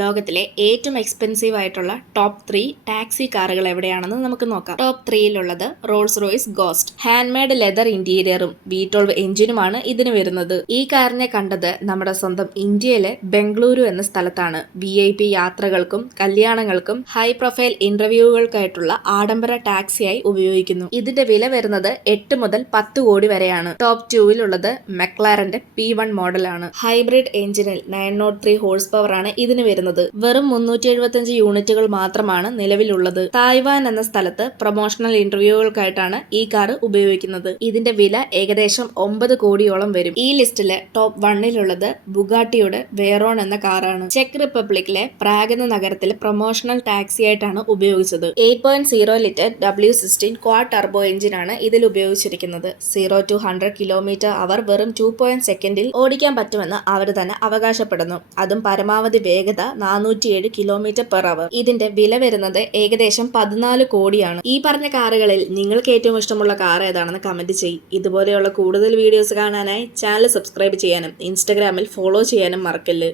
ലോകത്തിലെ ഏറ്റവും എക്സ്പെൻസീവ് ആയിട്ടുള്ള ടോപ്പ് 3 ടാക്സി കാറുകൾ എവിടെയാണെന്ന് നമുക്ക് നോക്കാം. ടോപ്പ് 3-യിലുള്ളത് Rolls Royce Ghost. Hand made leather ഇന്റീരിയറും V12 എഞ്ചിനുമാണ് ഇതിന് വരുന്നത്. ഈ കാറിനെ കണ്ടത് നമ്മുടെ സ്വന്തം ഇന്ത്യയിലെ ബംഗളൂരു എന്ന സ്ഥലത്താണ്. VIP യാത്രകൾക്കും കല്യാണങ്ങൾക്കും ഹൈ പ്രൊഫൈൽ ഇന്റർവ്യൂകൾക്കായിട്ടുള്ള ആഡംബര ടാക്സിയായി ഉപയോഗിക്കുന്നു. ഇതിന്റെ വില വരുന്നത് 8 മുതൽ 10 കോടി വരെയാണ്. ടോപ്പ് 2-ലുള്ളത് മെക്ലാരന്റെ P1 മോഡലാണ്. ഹൈബ്രിഡ് എഞ്ചിനിൽ 903 ഹോഴ്സ് പവർ ആണ് ഇതിന് വരുന്നത്. വെറും 375 യൂണിറ്റുകൾ മാത്രമാണ് നിലവിലുള്ളത്. തായ്വാൻ എന്ന സ്ഥലത്ത് പ്രൊമോഷണൽ ഇന്റർവ്യൂകൾക്കായിട്ടാണ് ഈ കാർ ഉപയോഗിക്കുന്നത്. ഇതിന്റെ വില ഏകദേശം 9 കോടിയോളം വരും. ഈ ലിസ്റ്റിലെ ടോപ്പ് 1-ലുള്ളത് ബുഗാട്ടിയുടെ വേറോൺ എന്ന കാറാണ്. ചെക്ക് റിപ്പബ്ലിക്കിലെ പ്രാഗ് എന്ന നഗരത്തിൽ പ്രൊമോഷണൽ ടാക്സി ആയിട്ടാണ് ഉപയോഗിച്ചത്. 8.0 ലിറ്റർ W16 ക്വാഡ് ടർബോ എഞ്ചിനാണ് ഇതിൽ ഉപയോഗിച്ചിരിക്കുന്നത്. 0 to 100 km/h വെറും 2 സെക്കൻഡിൽ ഓടിക്കാൻ പറ്റുമെന്ന് അവർ തന്നെ അവകാശപ്പെടുന്നു. അതും പരമാവധി വേഗത 407 km/h. ഇതിന്റെ വില വരുന്നത് ഏകദേശം 14 കോടിയാണ്. ഈ പറഞ്ഞ കാറുകളിൽ നിങ്ങൾക്ക് ഏറ്റവും ഇഷ്ടമുള്ള കാർ ഏതാണെന്ന് കമന്റ് ചെയ്യും. ഇതുപോലെയുള്ള കൂടുതൽ വീഡിയോസ് കാണാനായി ചാനൽ സബ്സ്ക്രൈബ് ചെയ്യാനും ഇൻസ്റ്റഗ്രാമിൽ ഫോളോ ചെയ്യാനും മറക്കല്ല്.